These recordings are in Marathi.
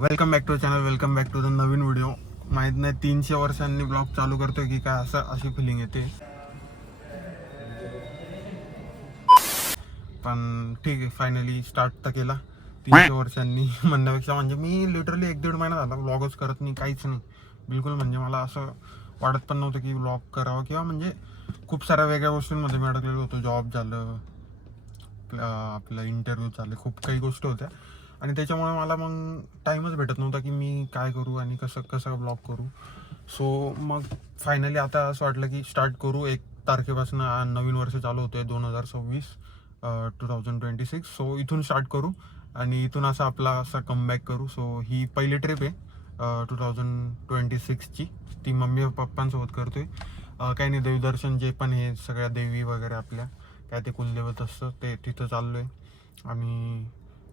Welcome back to channel, welcome back to the नवीन व्हिडिओ. माहीत नाही 300 वर्षांनी ब्लॉग चालू करतोय की काय, अशी फिलिंग येते. पण ठीक आहे, फायनली स्टार्ट तर केला 300 वर्षांनी म्हणण्यापेक्षा. म्हणजे मी लिटरली 1-1.5 महिना झाला ब्लॉगच करत नाही, काहीच नाही बिलकुल. म्हणजे मला असं वाटत पण नव्हतं की ब्लॉग करावं, किंवा म्हणजे खूप साऱ्या वेगळ्या गोष्टींमध्ये मी अडकलेलो होतो. जॉब झालं, आपलं इंटरव्ह्यू झाले, खूप काही गोष्टी होत्या. आणि त्याच्यामुळे मला मग टाईमच भेटत नव्हता की मी काय करू आणि कसं ब्लॉग करू. सो मग फायनली आता असं वाटलं की स्टार्ट करू. 1 तारखेपासून नवीन वर्ष चालू होतं आहे 2026, 2026. सो इथून स्टार्ट करू आणि इथून असा कमबॅक करू. सो ही पहिली ट्रिप आहे 2026ची. ती मम्मी पप्पांसोबत करतोय. काही नाही, देवदर्शन जे पण हे सगळ्या देवी वगैरे आपल्या काय ते कुलदेवत असतं ते तिथं चाललो आहे. आणि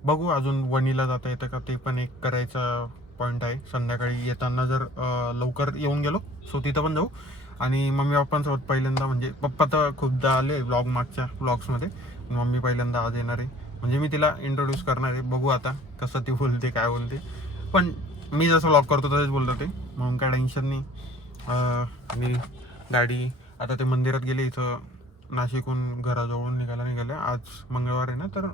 बघू अजून वणीला जाता येतं का, ते पण एक करायचा पॉईंट आहे. संध्याकाळी येताना जर लवकर येऊन गेलो सो तिथं पण जाऊ. आणि मम्मी पप्पांसोबत पहिल्यांदा, म्हणजे पप्पा तर खूपदा आले मागच्या ब्लॉग्समध्ये, मम्मी पहिल्यांदा आज येणार आहे. म्हणजे मी तिला इंट्रोड्यूस करणार आहे. बघू आता कसं ती बोलते, काय बोलते. पण मी जसं व्लॉग करतो तसंच बोलतो ते, म्हणून काय टेन्शन नाही. मी गाडी आता ते मंदिरात गेले, इथं नाशिकहून घराजवळून निघाले. आज मंगळवार आहे ना, तर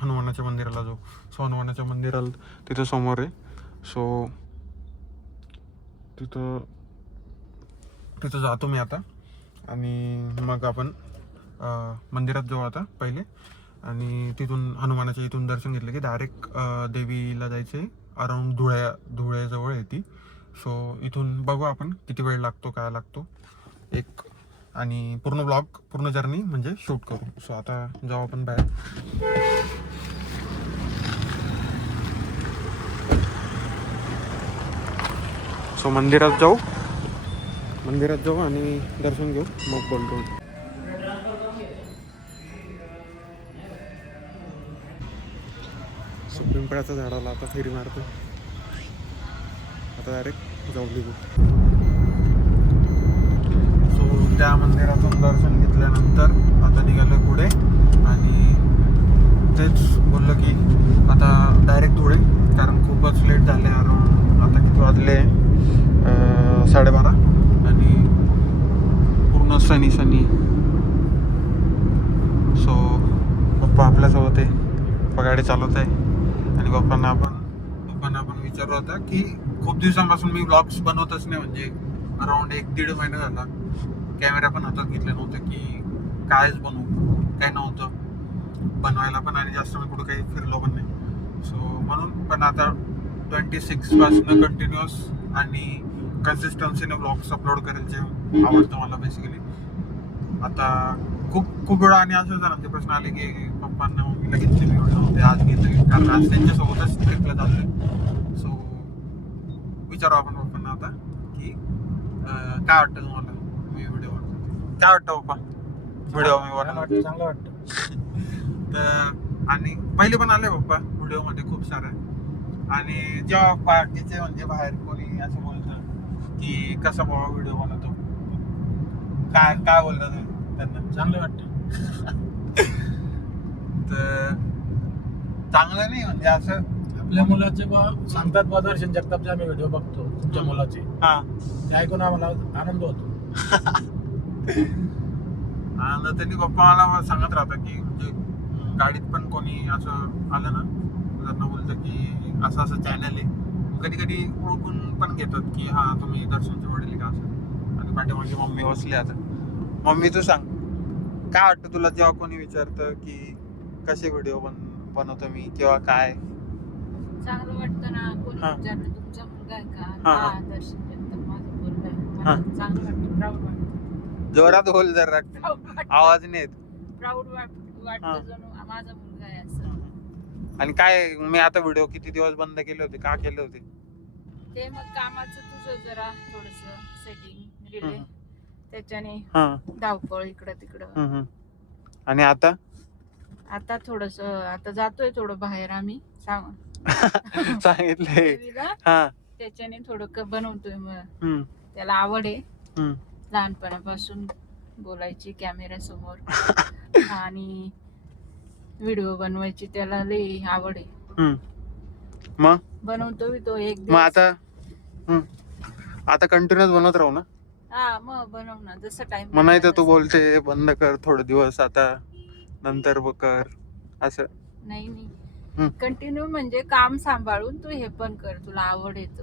हनुमानाच्या मंदिराला जाऊ. सो हनुमानाच्या मंदिराला तिथं समोर आहे. सो तिथं जातो मी आता. आणि मग आपण मंदिरात जाऊ आता पहिले. आणि तिथून हनुमानाच्या इथून दर्शन घेतलं की डायरेक्ट देवीला जायचं आहे. अराऊंड धुळ्याजवळ आहे ती. सो इथून बघू आपण किती वेळ लागतो, काय लागतो एक. आणि पूर्ण जर्नी म्हणजे शूट करू. सो आता जाऊ आपण बाहेर. सो मंदिरात जाऊ आणि दर्शन घेऊ, मग बोलतो. सो पिंपळाच्या झाडाला आता फेरी मारतो. आता डायरेक्ट जाऊ निघू. सो त्या मंदिरातून दर्शन घेतल्यानंतर आता निघालो पुढे. आणि तेच बोललो की आता डायरेक्ट धुळे, कारण खूपच लेट झाले. अराउंड आता किती वाजले, 12:30. आणि पूर्ण सनी. सो पप्पा आपल्यासोबत आहे, पप्पा गाडी चालवत आहे. आणि पप्पांना आपण विचारलं होतं की खूप दिवसांपासून मी व्लॉग्स बनवतच नाही, म्हणजे अराउंड 1-1.5 महिना झाला. कॅमेरा पण हातात घेतलं नव्हतं की कायच बनवू, काय नव्हतं बनवायला पण. आणि जास्त मी कुठं काही फिरलो पण नाही. सो म्हणून पण आता 26 पासून कंटिन्युअस आणि कन्सिस्टन्सीने व्लॉग्स अपलोड करायचे आवडतं मला बेसिकली. आता खूप वेळा आणि असं झालं ते प्रश्न आले की पप्पांना मम्मीला घेतले मी व्हिडिओ, आज घेतले, कारण आज त्यांच्यासोबतच ट्रिपला चाललोय. सो विचारू आपण पप्पांना आता की काय वाटतं तुम्हाला मी व्हिडिओ बनवतो, काय वाटतं पप्पा व्हिडिओ मी बनवतो? चांगलं वाटतं. तर आणि पहिले पण आले पप्पा व्हिडिओमध्ये खूप सारे. आणि जेव्हा बाकीचे म्हणजे बाहेर कोणी असं बोलतं की कसा बाबा व्हिडिओ बनवतो, काय बोलतात त्यांना? चांगलं वाटतं. तर चांगलं नाही म्हणजे असं आपल्या मुलाचे सांगतात बा, दर्शन जगतापचे आम्ही व्हिडिओ बघतो तुमच्या मुलाचे, ते ऐकून आम्हाला आनंद होतो. आणि त्यांनी पप्पा मला सांगत राहतात की म्हणजे गाडीत पण कोणी असं आलं ना, त्यांना बोलतं की असं चॅनल आहे. कधी ओळखून पण घेतात की हा तुम्ही दर्शनचे वडील का असं. आणि पाठीमागे मम्मी बसली. आता मम्मी तू सांग, काय वाटतं तुला जेव्हा कोणी विचारतं की कसे व्हिडिओ बनवतो मी किंवा काय? चांगलं वाटतं ना. कोणी हा. विचारलं तुमचा मुलगा आहे का? हा. हा, दर्शन जगताप माझा मुलगा आहे. हा. मला चांगलं वाटतं, प्राऊड वाटतं. जोरात बोल जरा, आवाज नाही येत. प्राऊड हा. वाटतं जणू माझा मुलगा आहे असं. आणि काय, मी आता व्हिडिओ किती दिवस बंद केले होते, का केले होते? ते मग कामाचं तुझं जरा थोडस सेटिंग रिले, त्याच्याने धावपळ इकडं तिकडं. आणि आता थोडस आता जातोय थोडं बाहेर आम्ही सांगितलंय. देवीला. त्याच्याने थोडं बनवतोय. मग त्याला आवड आहे लहानपणापासून बोलायची कॅमेरा समोर आणि व्हिडिओ बनवायची, त्याला लई आवड आहे. मग बनवतो मी तो एक मग दिवस. आता कंटिन्यूस बनवत राहू ना. हा मग बनव ना जसं टाइम. मग नाही तर तू बोलते बंद कर थोडे दिवस आता नंतर कर असं. नाही हम्म. नाही कंटिन्यू म्हणजे काम सांभाळून तू हे पण कर, तुला आवड येतं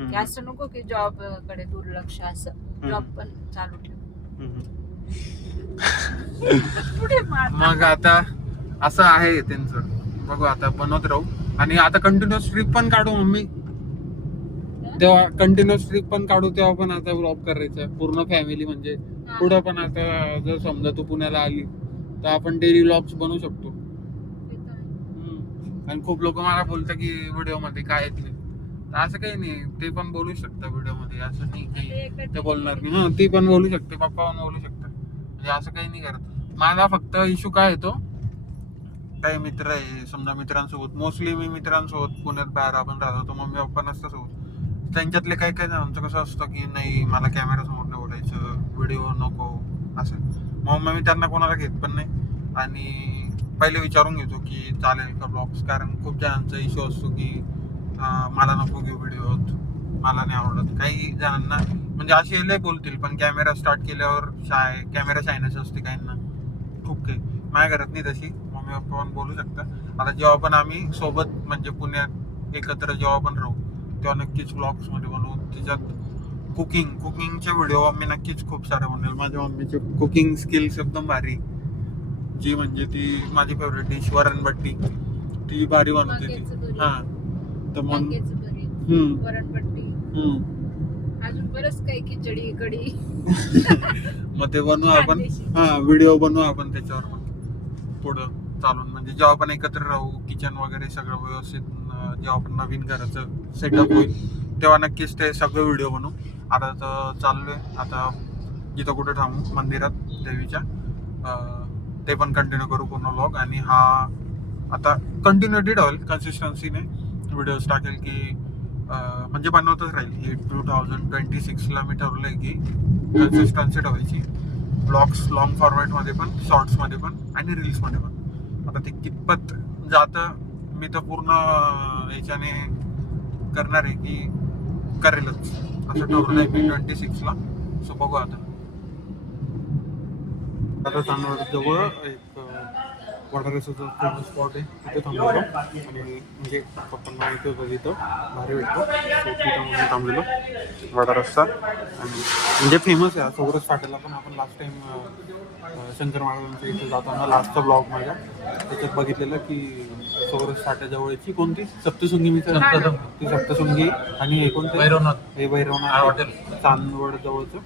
की असं नको की जॉब कडे दुर्लक्ष, असं जॉब पण चालू ठेव. पुढे मार. मग आता असं आहे त्यांचं, बघू आता बनवत राहू. आणि आता कंटिन्युअस ट्रिप पण काढू मम्मी, तेव्हा कंटिन्युअस ट्रिप पण काढू तेव्हा पण आता ब्लॉग करायचं पूर्ण फॅमिली. म्हणजे पुढं पण आता जर समजा तू पुण्याला आली तर आपण डेली व्लॉग्स बनवू शकतो. आणि खूप लोक मला बोलतात की व्हिडिओ मध्ये काय येत नाही, तर असं काही नाही, ते पण बोलू शकतं व्हिडिओ मध्ये. असं नाही की ते बोलणार नाही, ती पण बोलू शकते, पप्पा पण बोलू शकतात. म्हणजे असं काही नाही करत. माझा फक्त इश्यू काय येतो, काही मित्र आहे समजा, मित्रांसोबत मोस्टली मी मित्रांसोबत पुण्यात बाहेर आपण राहतो, मम्मी पप्पा नसतं सोबत. त्यांच्यातले काही काही जणांचं कसं असतं की नाही मला कॅमेरा समोर नाही बोलायचं, व्हिडिओ नको असं. मग मी त्यांना कोणाला घेत पण नाही आणि पहिले विचारून घेतो की चालेल का ब्लॉग्स. कारण खूप जणांचा इश्यू असतो की मला नको घेऊ व्हिडिओ, मला नाही आवडत. काही जणांना म्हणजे असे लय बोलतील, पण कॅमेरा स्टार्ट केल्यावर कॅमेरा शायनस असते काहींना, खूप काही. माझ्या घरात नाही तशी, मम्मी पप्पा पण बोलू शकतात. आता जेव्हा पण आम्ही सोबत म्हणजे पुण्यात एकत्र जेव्हा पण राहू तेव्हा नक्कीच व्लॉग्स मध्ये बनवू. त्याच्यात कुकिंगचे व्हिडिओ मी नक्कीच खूप सारे बनवेल. माझ्या मम्मीची कुकिंग स्किल्स एकदम भारी, जी म्हणजे ती माझी फेवरेट डिश वरणबट्टी, ती भारी बनवते ती. हा तर मग वरणपट्टी, अजून बरंच काही, खिचडी कढी. मग ते बनवू आपण, व्हिडिओ बनवू आपण त्याच्यावर मग पुढं चालून. म्हणजे जेव्हा आपण एकत्र राहू, किचन वगैरे सगळं व्यवस्थित, जेव्हा आपण नवीन घराचं सेटअप होईल तेव्हा नक्कीच ते सगळे व्हिडिओ बनवू. आता तर चाललोय, आता जिथं कुठे थांबू मंदिरात देवीच्या, ते पण कंटिन्यू करू पूर्ण व्लॉग. आणि हा आता कंटिन्युटी ठेवेल, कन्सिस्टन्सीने व्हिडिओज टाकेल की म्हणजे बनवतच राहील. ही 2026ला मी ठरवलंय की कन्सिस्टन्सी ठेवायची, ब्लॉग्स लॉंग फॉर्मॅटमध्ये पण, शॉर्ट्समध्ये पण आणि रील्समध्ये पण. आता ते कितपत जातं मी तर पूर्ण याच्याने करणार आहे की करेलच असं ठरवलंय मी 26ला. सो बघू आता. आता चांदवड जवळ एक वडारसाचा फेमस स्पॉट आहे, तिथे थांबलेलो. आणि म्हणजे पप्पांना माहिती होतं तिथं भारी भेटतो, सो तिथं म्हणून थांबलेलो वडारस्सा. आणि म्हणजे फेमस आहे. सौरस फाट्याला पण आपण लास्ट टाइम शंकर महाराजांच्या इथे जाताना लास्टचा ब्लॉग माझ्या त्याच्यात बघितलेलं की सौरस फाट्याजवळची कोणती सप्तशृंगी मिसळ, ती सप्तशृंगी. आणि हे कोणतं भैरवनाथ हॉटेल चांदवड जवळचं,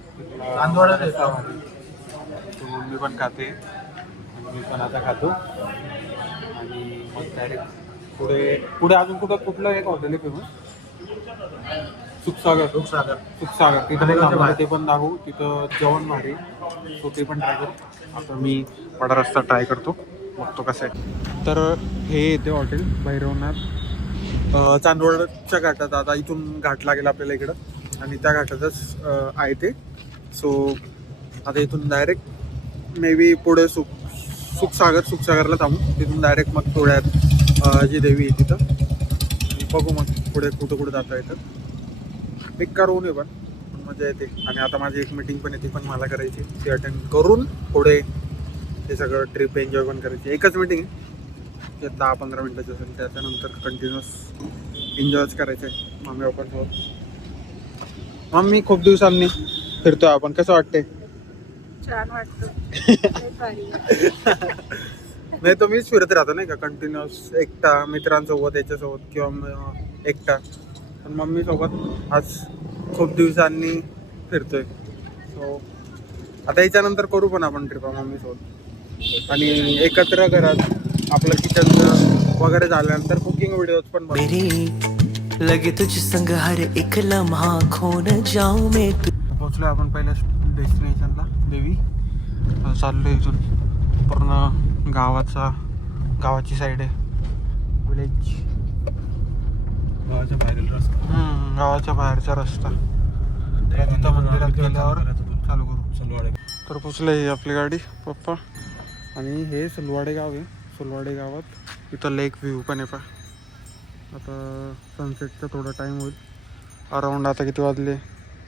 मम्मी पण खाते, मी पण आता खातो. आणि मग डायरेक्ट पुढे अजून कुठलं एक हॉटेल आहे फेमस, सुखसागर तिथं ते पण दाखवू. तिथं जेवण भारी, सो ते पण ट्राय करू. आता मी वडा रस्ता ट्राय करतो, बघतो कसं आहे. तर हे येते हॉटेल भैरवनाथ, चांदवडच्या घाटात. आता इथून घाट लागेल आपल्याला इकडं आणि त्या घाटातच आहे ते. सो आता इथून डायरेक्ट मे बी पुढे सुखसागरला थांबू, तिथून डायरेक्ट मग थोड्यात जी देवी आहे तिथं बघू. मग पुढे कुठं जाता येतं. बेकार होऊ नये पण मजा येते. आणि आता माझी एक मीटिंग पण येते, पण मला करायची, ती अटेंड करून पुढे ते सगळं ट्रिप एन्जॉय पण करायची. एकच मीटिंग आहे, ते 10-15 मिनटाची असेल, त्याच्यानंतर कंटिन्युअस एन्जॉयच करायचं आहे मम्मी पप्पांसोबत. मम्मी खूप दिवसांनी फिरतोय आपण, कसं वाटतंय? छान वाटतं. नाही तर मीच फिरत राहतो नाही का कंटिन्युअस, एकटा मित्रांसोबत याच्यासोबत किंवा एकटा. पण मम्मी सोबत आज खूप दिवसांनी फिरतोय. सो आता याच्यानंतर करू पण आपण ट्रिप मम्मी सोबत. आणि एकत्र घरात आपलं किचन वगैरे झाल्यानंतर कुकिंग व्हिडिओज पण बनवू. लगे तुझ संग हर एक लम्हा खो न जाऊं मैं. पोहोचलो आपण पहिल्या डेस्टिनेशनला देवी. चाललो इथून पूर्ण गावाची साईड आहे, विलेज, गावाच्या बाहेरचा रस्ता. तिथं मंदिरात गेल्यावर चालू करू. तर पोचले आपली गाडी पप्पा. आणि हे सुलवाडे गाव आहे. सुलवाडे गावात इथं लेक व्ह्यू पण आहे पा. आता सनसेटचा थोडा टाईम होईल. अराऊंड आता किती वाजले,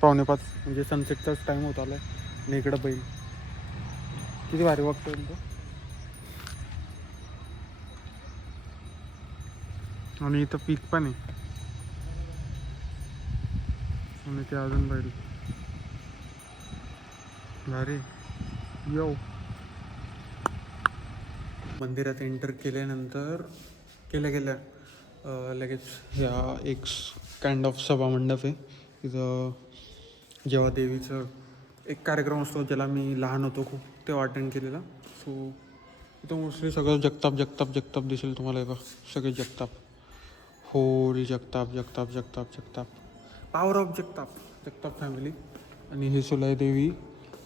4:45, म्हणजे सनसेटचाच टाईम होत आला आहे. आणि इकडं बैल किती भारी बघतोय तो. आणि इथं पीक पण आहे आणि ते अजून बैल भारी. यो मंदिरात एंटर केल्यानंतर गेल्या लगेच ह्या एक काइंड ऑफ सभा मंडप आहे. तिथं जेव्हा देवीचं एक कार्यक्रम असतो ज्याला मी लहान होतो खूप तेव्हा अटेंड केलेला. सो इथं मोस्टली सगळं जगताप जगताप जगताप दिसेल तुम्हाला. हे बघा सगळे जगताप. होरी Jagtap Jagtap Jagtap Jagtap. Power of Jagtap. Jagtap family. आणि हे सुलाई देवी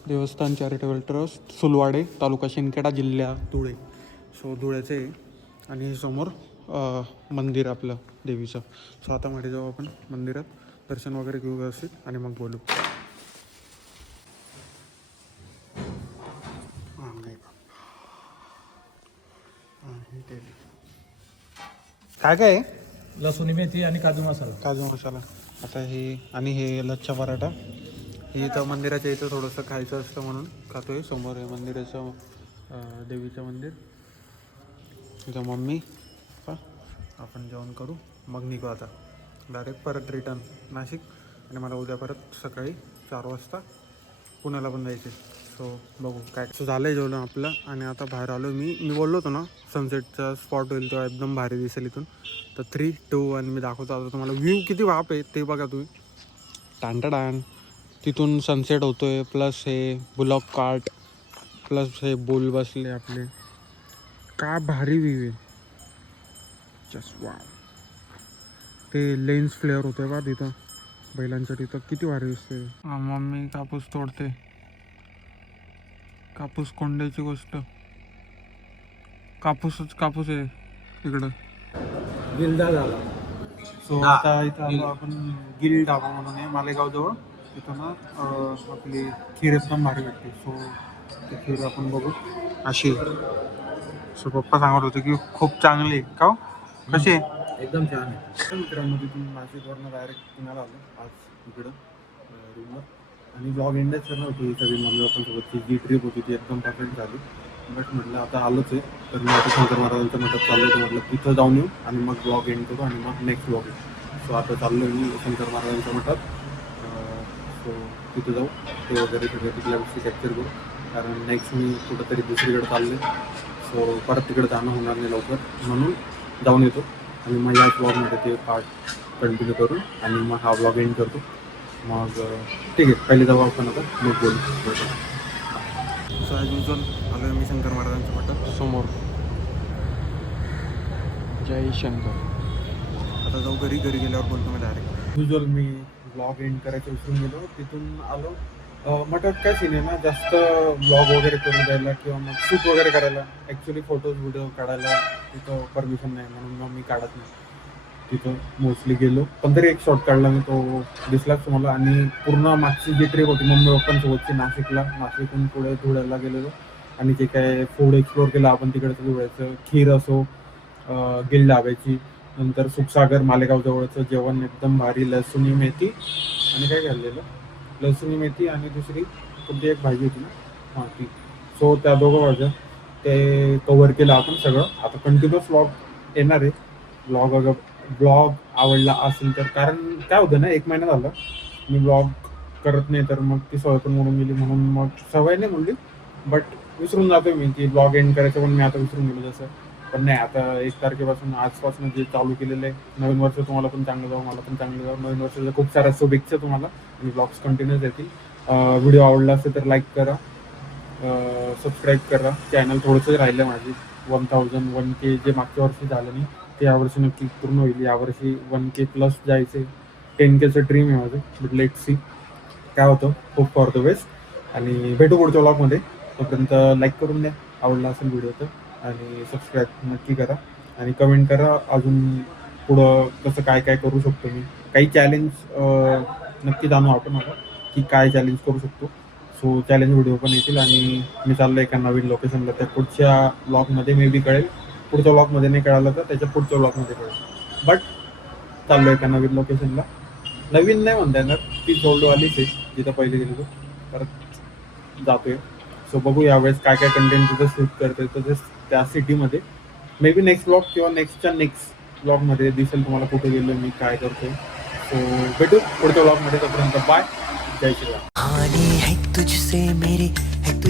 देवस्थान चॅरिटेबल ट्रस्ट, सुलवाडे, तालुका शिंदखेडा, जिल्हा धुळे. सो धुळ्याचे आहे. आणि हे समोर मंदिर आपलं देवीचं. सो आता मध्ये जाऊ आपण मंदिरात, दर्शन वगैरे घेऊ व्यवस्थित आणि मग बोलू. काय काय आहे? लसूण मेथी आणि काजू मसाला. काजू मसाला. आता हे आणि हे लच्छा पराठा. हे इथं मंदिराच्या इथं थोडंसं खायचं असतं म्हणून खातोय. समोर आहे मंदिराचं देवीचं मंदिर. इथं मम्मी आपण जेवण करू मग निघू आता डायरेक्ट परत रिटर्न नाशिक. आणि मला उद्या परत सकाळी 4 वाजता पुण्याला पण जायचे. सो बघू काय. सो झालं आहे जेवण आपलं आणि आता बाहेर आलो. मी बोललो होतो ना सनसेटचा स्पॉट होईल तेव्हा एकदम भारी दिसेल इथून. तर 3, 2, 1 मी दाखवतो आता तुम्हाला. व्ह्यू किती वाप आहे ते बघा तुम्ही. टांटाडान तिथून सनसेट होतो आहे. प्लस हे ब्लॉक कार्ट, प्लस हे बोल बसले आपले. काय भारी व्ह्यू आहे. Just wow. ते लेन्स फ्लेअर होते बा तिथं बैलांच्या तिथं. किती भारी दिसते. मम्मी कापूस तोडते. कापूस कोंड्याची गोष्ट. कापूसच कापूस आहे इकडं. गिल्डा झाला. सो आता इथं आलो आपण गिल ढाबा म्हणून आहे मालेगावजवळ. तिथं ना आपली खीर एकदम भारी भेटते. सो ती खीर आपण बघू अशी. सो पप्पा सांगत होते की खूप चांगली का हो? कशी आहे? एकदम छान आहे. मित्रांनो तिथून नाशिकवरनं डायरेक्ट पुण्याला आलो आज इकडं रूमवर. आणि ब्लॉग एंडच करणार होतो. ही सगळी मम्मी पप्पांसोबतची जी ट्रिप होती ती एकदम परफेक्ट झाली. बट म्हटलं आता आलोच आहे तर मी आता शंकर महाराजांचं मठात चाललो होतं. म्हटलं तिथं जाऊन येऊ आणि मग ब्लॉग एंड करू आणि मग नेक्स्ट ब्लॉग येऊ. सो आता चाललो आहे मी शंकर महाराजांच्या मठात. सो तिथं जाऊ ते वगैरे सगळं तिथल्या गोष्टी कॅप्चर करू. कारण नेक्स्ट मी कुठंतरी दुसरीकडे चाललो आहे. सो परत तिकडे जाणं होणार नाही लवकर म्हणून जाऊन येतो. आणि मग या ब्लॉगमध्ये ते पार्ट कंटिन्यू करू आणि मग हा ब्लॉग एंड करतो. मग ठीक आहे पहिले जाऊ आपण आता मग बोलू. सो ॲज युजल आलो आहे मी शंकर महाराजांच्या मठात समोर. जय शंकर. आता जाऊ घरी गेल्यावर बोलतो मी डायरेक्ट. युजल मी ब्लॉग एंड करायचं विसरून गेलो. तिथून आलो मठात. काय सीन आहे ना जास्त ब्लॉग वगैरे करून द्यायला किंवा मग शूट वगैरे करायला ॲक्च्युली फोटोज व्हिडिओ काढायला तिथं परमिशन नाही म्हणून मग मी काढत नाही. तिथं मोस्टली गेलो पण तरी एक शॉट काढला मी तो दिसलाच तुम्हाला. आणि पूर्ण मागची जी ट्रिप होती मम्मी पप्पांसोबतची नाशिकला, नाशिकहून पुढे धुळ्याला गेलेलो. आणि जे काय फूड एक्सप्लोअर केलं आपण तिकडचं धुळ्याचं खीर असो, गिल ढाब्याची, नंतर सुखसागर मालेगावजवळचं जेवण एकदम भारी. लसूणी मेथी आणि काय घाललेलं, लसूणी मेथी आणि दुसरी कोणती एक भाजी होती ना हां ती. सो त्या दोघं भाज्या ते कवर केलं आपण सगळं. आता कंटिन्युअस व्लॉग येणार आहे. ब्लॉग आवडला असेल तर, कारण काय होतं ना 1 महिना झाला मी ब्लॉग करत नाही तर मग ती सवय पण म्हणून गेली. म्हणून मग सवय नाही म्हणली बट विसरून जातो मी की ब्लॉग एंड करायचं. पण मी आता विसरून गेलो जसं. पण नाही आता 1 तारखेपासून आजपासून जे चालू केलेलं आहे. नवीन वर्ष तुम्हाला पण चांगलं जाऊ, मला पण चांगलं जाऊ. नवीन वर्षाच्या खूप साऱ्या शुभेच्छा तुम्हाला. आणि ब्लॉग्स कंटिन्यूच येतील. व्हिडिओ आवडला असेल तर लाईक करा, सबस्क्राईब करा. चॅनल थोडंसं राहिलं माझी 1K जे मागच्या वर्षी झालं नाही ते यावर्षी नक्की पूर्ण होईल. यावर्षी 1K प्लस जायचे. 10Kचं ड्रीम आहे माझं. बट लेट सी काय होतं. Hope for the best. आणि भेटू पुढच्या व्लॉगमध्ये. तोपर्यंत लाईक करून द्या आवडला असेल व्हिडिओ तर. आणि सबस्क्राईब नक्की करा आणि कमेंट करा अजून पुढं कसं काय काय करू शकतो मी. काही चॅलेंज नक्की जाणू आपण आता की काय चॅलेंज करू शकतो. सो चॅलेंज व्हिडिओ पण येतील. आणि मी चाललो एका नवीन लोकेशनला. त्या पुढच्या ब्लॉगमध्ये मे बी कळेल. पुढच्या ब्लॉगमध्ये नाही कळालं तर त्याच्या पुढच्या ब्लॉगमध्ये कळेल. बट चाललोय एका नवीन लोकेशनला. नवीन नाही म्हणता येणार, ती ओल्डवालीच आहे जिथं पहिले गेलो परत जातोय. सो बघू यावेळेस काय काय कंटेंट तिथं शूट करतोय तर त्या सिटीमध्ये. मे बी नेक्स्ट ब्लॉग किंवा नेक्स्ट ब्लॉगमध्ये दिसेल तुम्हाला कुठे गेलो मी काय करतोय. सो भेटू पुढच्या ब्लॉगमध्ये. तोपर्यंत बाय. जय श्रीराम. हानि है तुझसे मेरी है